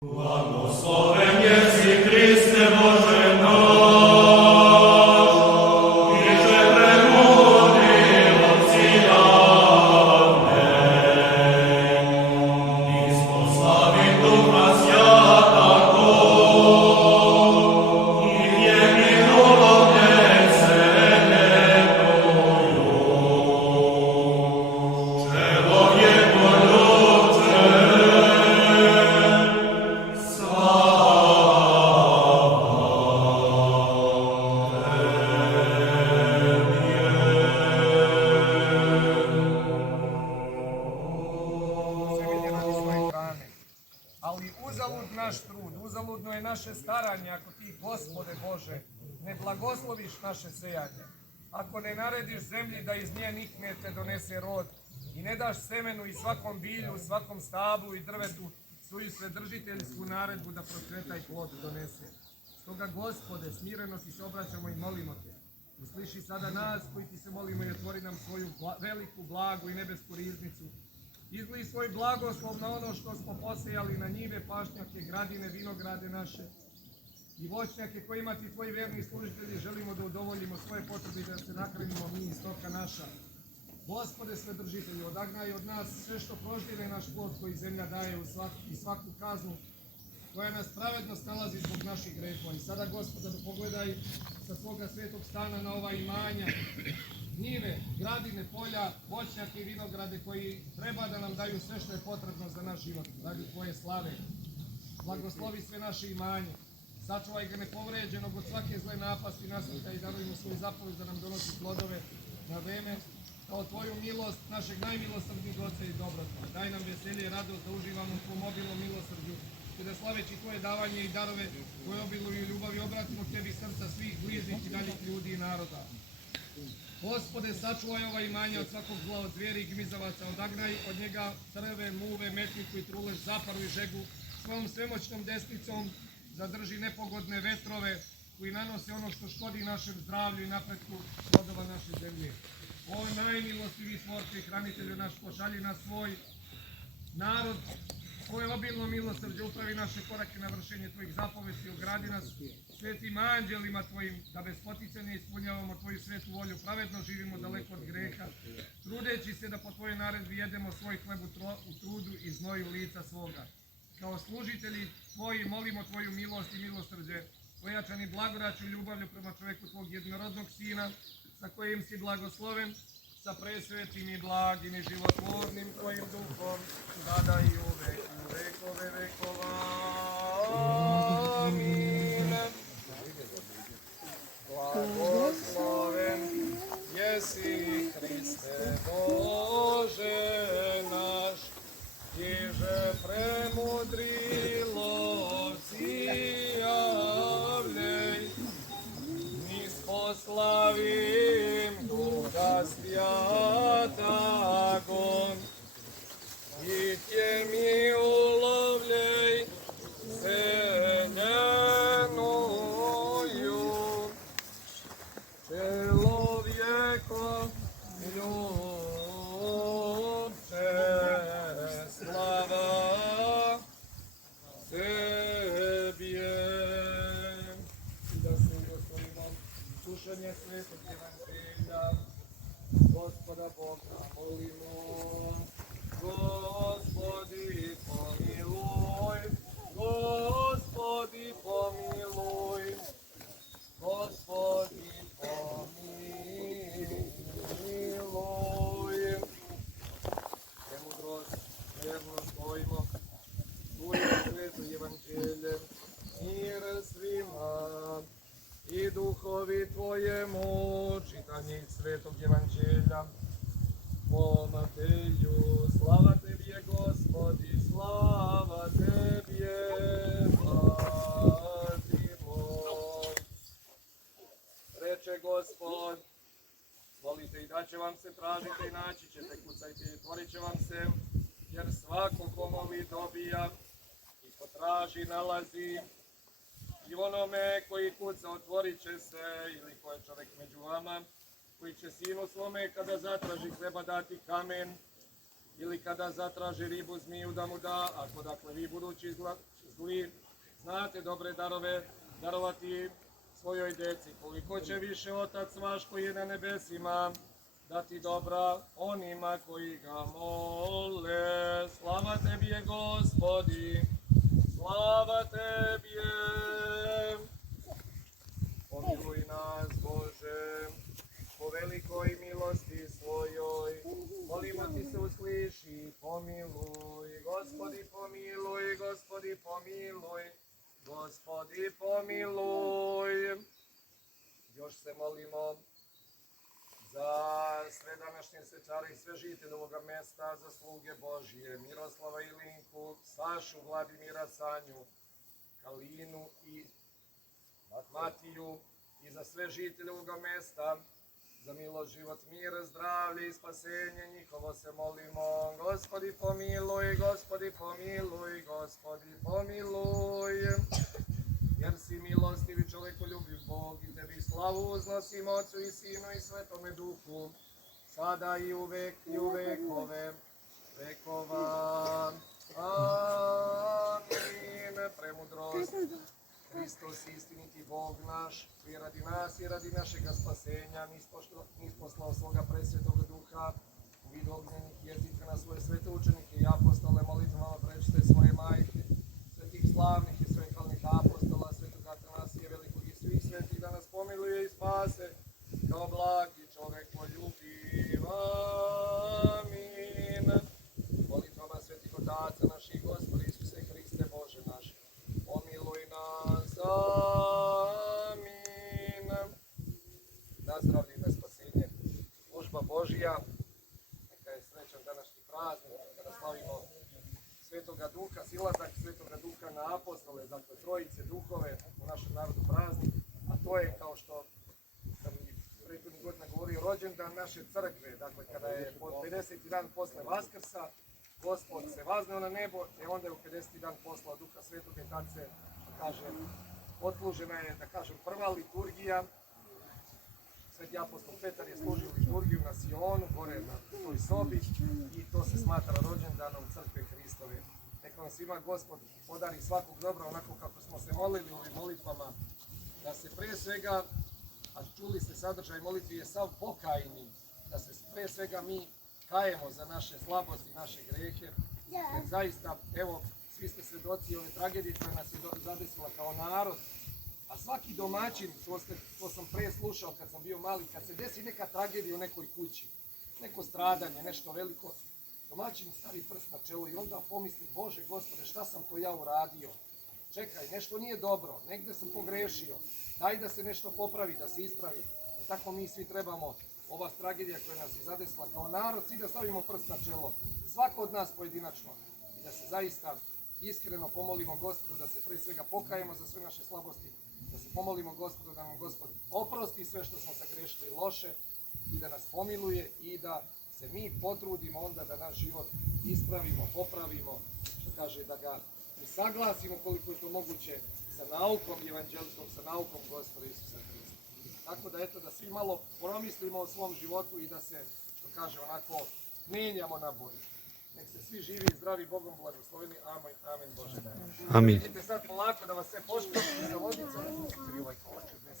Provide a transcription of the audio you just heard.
Blagosloven jesi Hriste Bože naš, iže premudrio ciljane, isposlavi Duha Sjatako, i vjeri ulovljece nebuju. Čelo je poljubče, ali uzalud naš trud, uzaludno je naše staranje ako ti, Gospode Bože, ne blagosloviš naše sejanje. Ako ne narediš zemlji da iz nje nikne te donese rod i ne daš semenu i svakom bilju, svakom stablu i drvetu svoju svedržiteljsku naredbu da procveta i plod donese. Stoga, Gospode, smireno ti se obraćamo i molimo te. Usliši sada nas koji ti se molimo i otvori nam svoju veliku, blagu i nebesku riznicu. Izlij svoj blagoslov na ono što smo posejali na njive, pašnjake, gradine, vinograde naše i voćnjake kojima ti tvoji verni služitelji želimo da udovoljimo svoje potrebe i da se nahranimo mi i stoka naša. Gospode Svedržitelju, odagnaj od nas sve što proždire naš plod koji zemlja daje i svaku kaznu koja nas pravednost nalazi zbog naših grehova. I sada, Gospoda, pogledaj sa svoga svetog stana na ova imanja, njive, gradine, polja, voćnjake i vinograde koji treba da nam daju sve što je potrebno za naš život, radi tvoje slave. Blagoslovi sve naše imanje, sačuvaj ga nepovređenog od svake zle napasti nasrta i daruj mu svoju zapoved da nam donosi plodove na vreme, kao tvoju milost, našeg najmilosrdnijeg Oca i dobrota. Daj nam veselje i radost da uživamo u tvom obilnom milosrđu i da slaveći tvoje davanje i darove koje obiluju ljubavi obratimo tebi srca svih bližnjih i daljih ljudi i naroda. Gospode, sačuvaj ova imanja od svakog zla, od zvijeri i gmizavaca, odagnaj od njega crve, muve, metniku i trulež, zaparu i žegu, svojom svemoćnom desnicom zadrži nepogodne vetrove koji nanose ono što škodi našem zdravlju i napretku plodova naše zemlje. O najmilostiviji tvorče i hranitelju naš, pošalji na svoj narod svoje obilno milosrđe, upravi naše korake na vršenje tvojih zapovesti, ogradi nas svetim anđelima tvojim, da bez poticanja ispunjavamo tvoju svetu volju, pravedno živimo daleko od greha, trudeći se da po tvojoj naredbi jedemo svoj hleb u trudu i znoju lica svoga. Kao služitelji tvoji molimo tvoju milost i milosrđe, pojačani blagodaću i ljubavlju prema čoveku tvog jednorodnog sina, sa kojim si blagosloven, sa presvetim i blagim i životvornim tvojim duhom, sada i uvek, u vekove vekova. Amin. Blagosloven jesi Hriste Bože naš, tiže premudri lovci javljej, nis poslavim Duha Svjatagon, i tje mi ulovljej seljenuju, čelovjeko ljubče, slava tebje. I da se ugostolimo slušanje svetog evanđelja, Gospoda Boga molimo. Gospodi pomiluj, Gospodi pomiluj, Gospodi pomiluj. Premudrost, vernost tvojmo, čujemo sveto evanđelje, mir svima i duhovi tvojemu, čitanje iz svetog evanđelja. Po Mateju, slava tebi je, Gospodi, slava tebi je, patimo. Reče Gospod, molite i daće vam se, tražite i naći ćete, kucajte i otvorit će vam se, jer svako ko moli dobija i ko traži nalazi, i onome koji kuca otvorit će se, ili ko je čovjek među vama, koji će sinu svome kada zatraži hleba dati kamen, ili kada zatraži ribu zmiju da mu da, ako dakle vi budući zli, znate dobre darove darovati svojoj deci, koliko će više Otac vaš koji je na nebesima dati dobra onima koji ga mole. Slava tebi je, Gospodi, slava tebi je. Pomiluj nas, Bože, po velikoj milosti svojoj. Molimo ti se, usliši, pomiluj. Gospodi pomiluj, Gospodi pomiluj, Gospodi pomiluj. Još se molimo za sve današnje svečare i sve žitelje ovoga mesta, za sluge Božije, Miroslava i Linku, Sašu, Vladimira, Sanju, Kalinu i Matiju, i za sve žitelje ovoga mesta, za milost, život, mir, zdravlje i spasenje njihovo se molimo. Gospodi pomiluj, Gospodi pomiluj, Gospodi pomiluj. Jer si milostivi, čovekoljubiv Bog, i tebi slavu uznosimo Otcu i Sinu i Svetome Duhu, sada i uvek i u vekove vekova. Amin. Premudrost, Hristos, istiniti Bog naš, koji radi nas i radi našega spasenja, nis poslao svoga presvetoga Duha u vidu ognjenih jezika na svoje svete učenike i apostole, molitvama prečite svoje majke, svetih slavnih i svekalnih apostola, svetog Atanasija velikog i svih svetih, da nas pomiluje i spase, kao blagi čovekoljubiv. Amin. Molitvama svetih otaca naših, Gospodi Isuse Hriste, Bože naš, pomiluj nas. Amin. Na zdravlje i na spasenje služba Božija. Neka je srećan današnji praznik kada slavimo Svetoga Duha, silazak Svetoga Duha na apostole, dakle trojice duhove u našem narodu praznik, a to je, kao što sam i prethodnih godina govorio, rođendan naše crkve, dakle kada je 50. dan posle Vaskrsa, Gospod se vazneo na nebo, onda je u 50. dan poslao Duha Svetoga i tad se, kaže, odslužena je, da kažem, prva liturgija. Sveti apostol Petar je služio liturgiju na Sionu, gore na toj sobi, i to se smatra rođendanom crkve Hristove. Neka vam svima Gospod podari svakog dobra, onako kako smo se molili u ovim molitvama, da se pre svega, a čuli ste sadržaj molitvi, je sav pokajni, da se pre svega mi kajemo za naše slabosti, naše grehe, jer zaista, evo, svi ste svedoci ove tragedije koja nas je zadesila kao narod, a svaki domaćin, to sam pre slušao kad sam bio mali, kad se desi neka tragedija u nekoj kući, neko stradanje, nešto veliko, domaćin stavi prst na čelo i onda pomisli, Bože, Gospode, šta sam to ja uradio? Čekaj, nešto nije dobro, negde sam pogrešio, daj da se nešto popravi, da se ispravi. I tako mi svi trebamo, ova tragedija koja nas je zadesila kao narod, svi da stavimo prst na čelo, svako od nas pojedinačno, i da se zaista iskreno pomolimo Gospodu, da se pre svega pokajemo za sve naše slabosti, da se pomolimo Gospodu da nam Gospod oprosti sve što smo sagrešili loše i da nas pomiluje i da se mi potrudimo onda da naš život ispravimo, popravimo, što kaže, da ga usaglasimo koliko je to moguće sa naukom evanđelskom, sa naukom Gospoda Isusa Hrista. Tako da eto, da svi malo promislimo o svom životu i da se, što kaže, onako menjamo na bolje. Nek se svi živi i zdravi, Bogom blagosloveni. Amen, amen, Bože. Amin. Vidite sad polako da vas sve poštovim za vodicom. Ovaj kolač od 10.